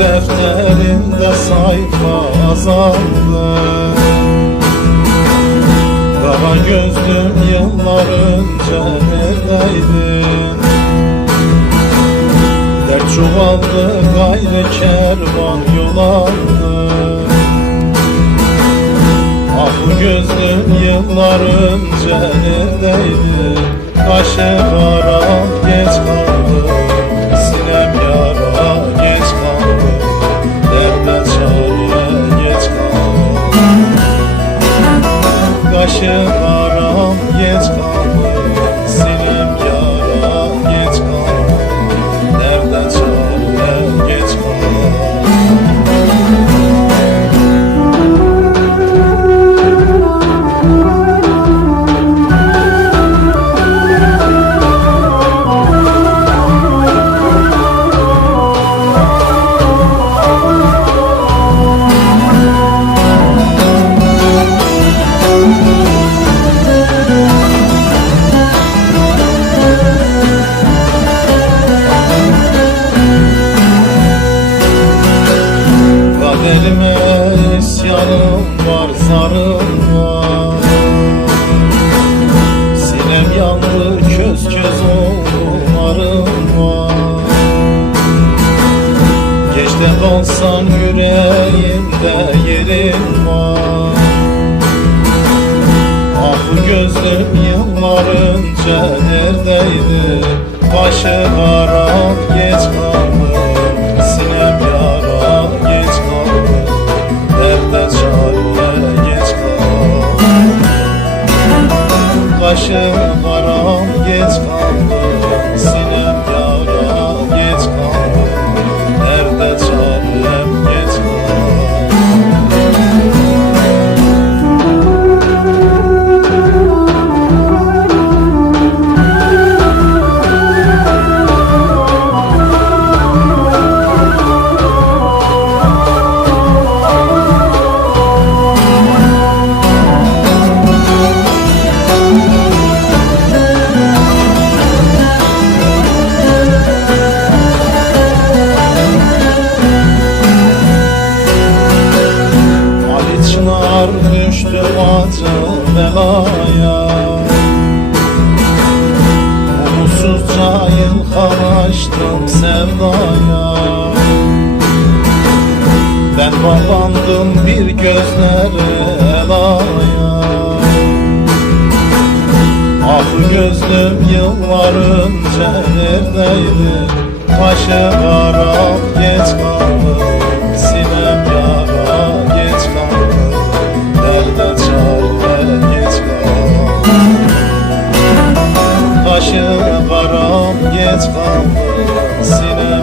Defterinde sayfa azaldı. Kara gözlüm yıllar önce neredeydin? Dert çoğaldı, gayrı kervan yol aldı. Ah bu gözlüm yıllar önce neredeydin? Kaşı kara geç kaldı, sinem yara geç kaldı, derde çare geç kaldı. Kaşı kara geç kaldı, sinem yara geç kaldı, derde çare geç kaldı. Kaderime isyanım var, zarım var. Sinem yandı, köz köz oldu, arım var. Geç de kalsan yüreğimde yerim var. Ah bu gözlüm yıllar önce neredeydi? Başı kara geç kaldı, sinem yara geç kaldı, derde çare geç kaldı. Başı kara geç kaldı, sinem yara geç kaldı, derde çare geç kaldı. Düştüm acı belaya, umutsuzca yılkalaştım sevdaya. Ben bağlandım bir gözlere elaya. Ah gözlüm yıllar önce neredeydi? Başı kara geç kaldı, sinem yara geç kaldı, derde çare geç kaldı. Başı kara geç kaldı, sinem